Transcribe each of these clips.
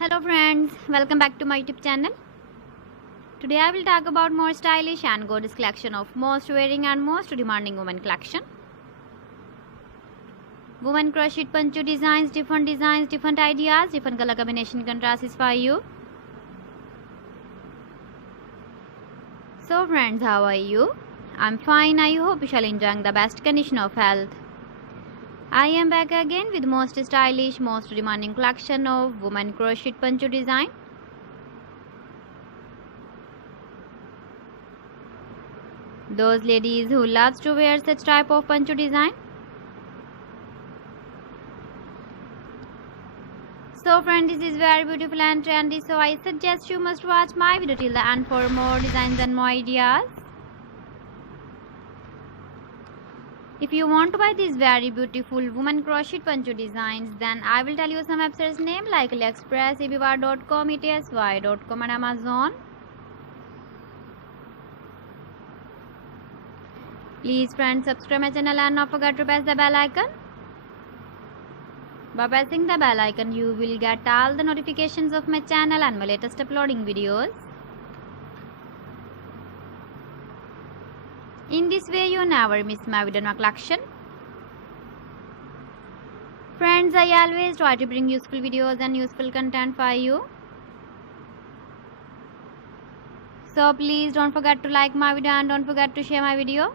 Hello friends, welcome back to my YouTube channel. Today I will talk about more stylish and gorgeous collection of most wearing and most demanding women collection. Women crocheted poncho designs, different ideas, different color combination contrasts for you. So friends, how are you? I'm fine. I hope you shall enjoying the best condition of health. I am back again with most stylish, most demanding collection of women crocheted poncho design. Those ladies who loves to wear such type of poncho design. So friends, this is very beautiful and trendy, so I suggest you must watch my video till the end for more designs and more ideas. If you want to buy these very beautiful woman crocheted poncho designs, then I will tell you some websites name like AliExpress, eBay.com, ETSY.com and Amazon. Please friends, subscribe my channel and not forget to press the bell icon. By pressing the bell icon, you will get all the notifications of my channel and my latest uploading videos. In this way, you never miss my video or collection. Friends, I always try to bring useful videos and useful content for you. So please don't forget to like my video and don't forget to share my video.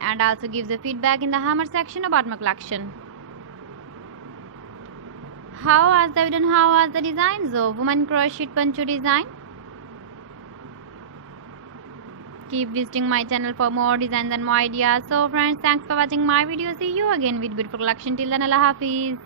And also give the feedback in the comment section about my collection. How was the video and how was the designs of woman crocheted poncho design? Keep visiting my channel for more designs and more ideas. So friends, thanks for watching my video. See you again with beautiful collection. Till then, Allah Hafiz.